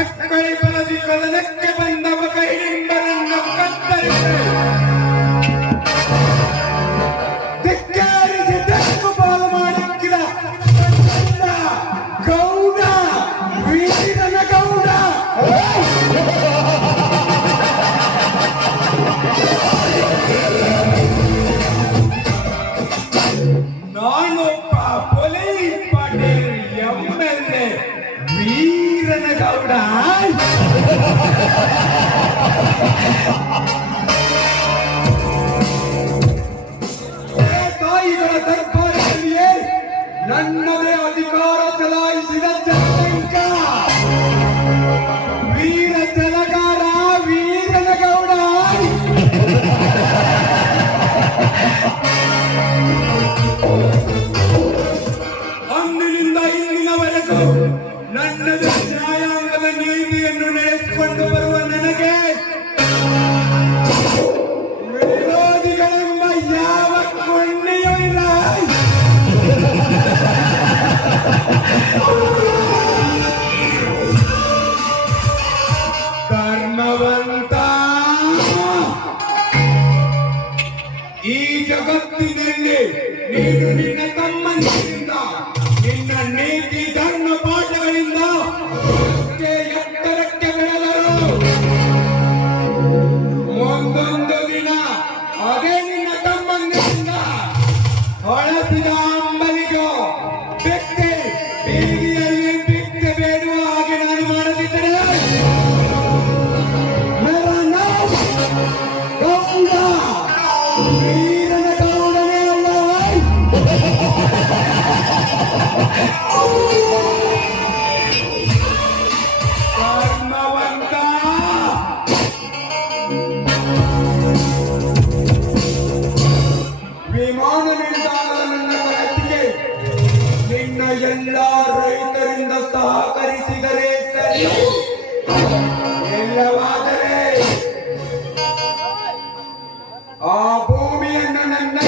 ಎಕ್ಕಳಿ ಬಲದಿ ಕದನಕ್ಕೆ ಬಂದವ ಕೈಡಿಂಬರನ್ನು ಕತ್ತರಿಸಿ ಧಿಕ್ಕಾರಿಸಿ ತೆಕ್ಕು ಪಾಲು ಮಾಡಿಕ್ಕಿದ ಗೌಡ ವೀರನ ಗೌಡ. ನಾನೊಬ್ಬ ಪೊಲೀಸ್ ಪಾಟೀಲ್ MLA ವೀರನ ಗೌಡ. ತಾಯಿಗಳ ದರ್ಬಾರದಲ್ಲಿಯೇ ನನ್ನದೇ ಅಧಿಕಾರ ಚಲಾಯಿಸಿದ ಜನಕ ವೀರ ಜಲಗಾರ ವೀರನ ಗೌಡ. ಅಂದಿನಿಂದ ಇಂದಿನವರೆಗೂ ನನ್ನದು ನ್ಯಾಯಾಂಗದ ನೀತಿಯನ್ನು ನಡೆಸಿಕೊಂಡು ಬರುವ ನನಗೆ ವಿರೋಧಿಗಳೆಂಬ ಯಾವ ಕೊಂಡೆಯೂ ಇಲ್ಲ. ಧರ್ಮವಂತ ಈ ಜಗತ್ತಿನಲ್ಲಿ ನೀನು ನಿನ್ನ ತಮ್ಮನಿಂದ ನಿನ್ನ ನೀತಿ ಧರ್ಮ ಪಾಠಗಳಿಂದ ಎತ್ತರಕ್ಕೆ ಬೆಳೆದರು. ಒಂದೊಂದು ದಿನ ಅದೇ ನಿನ್ನ ತಮ್ಮನಿಂದ ಹೊಳಸಿದ ಅಂಬಲಿಗೋ ಬೆಕ್ಕೆ ಬೀದಿಯಲ್ಲಿ ಬಿಕ್ಕೆ ಬೇಡುವ ಹಾಗೆ ನಾನು ಮಾಡದಿದ್ದರೆ ಗೌಡ ವೀರನ ಗೌಡನೇ ಅಲ್ಲ. ಧರ್ಮವಂತ ವಿಮಾನ ನಿಲ್ದಾಣದ ನನ್ನ ಕನಸಿಗೆ ನಿನ್ನ ಎಲ್ಲ ರೈತರಿಂದ ಸಹಕರಿಸಿದರೆ ಸರಿ. ಇಲ್ಲವಾದರೆ ಆ ಭೂಮಿಯನ್ನು ನನ್ನ